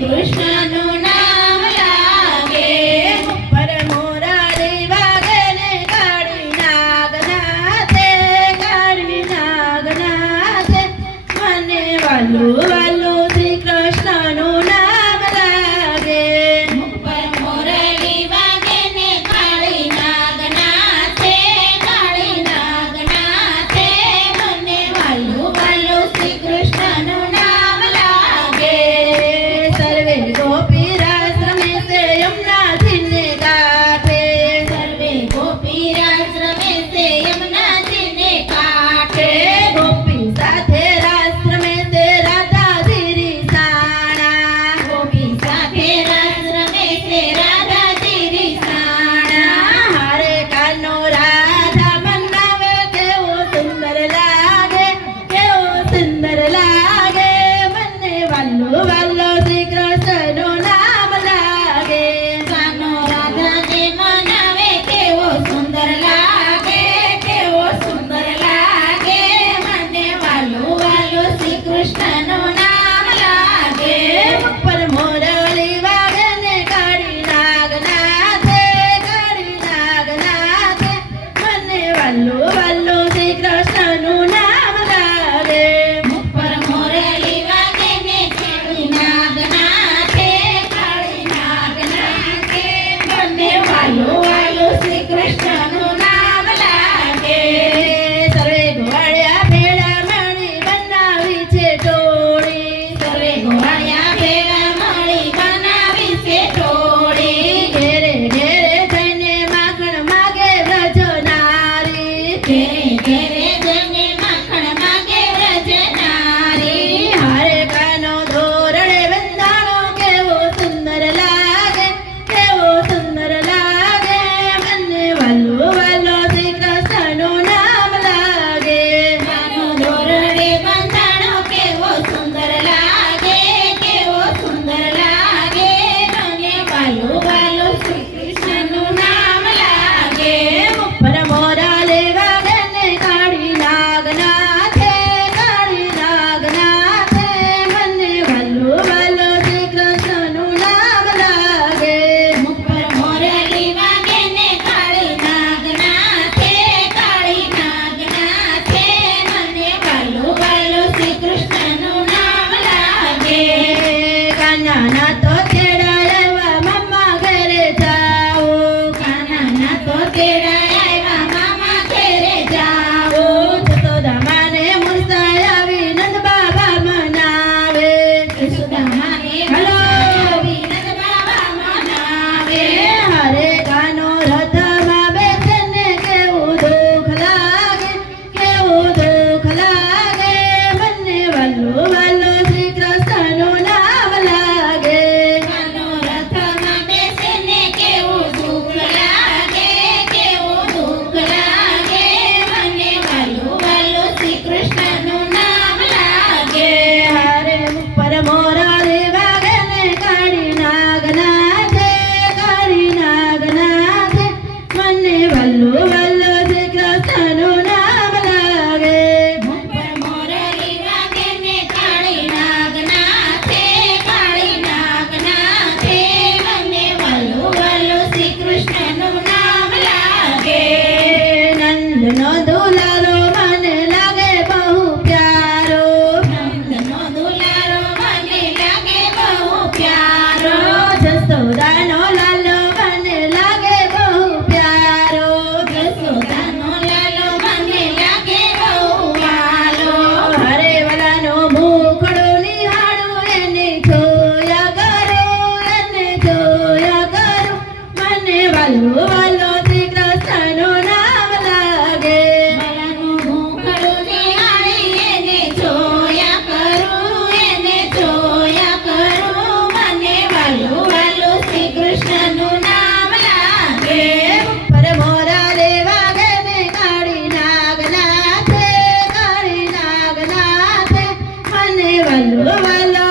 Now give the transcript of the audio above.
Krishna. వలువలో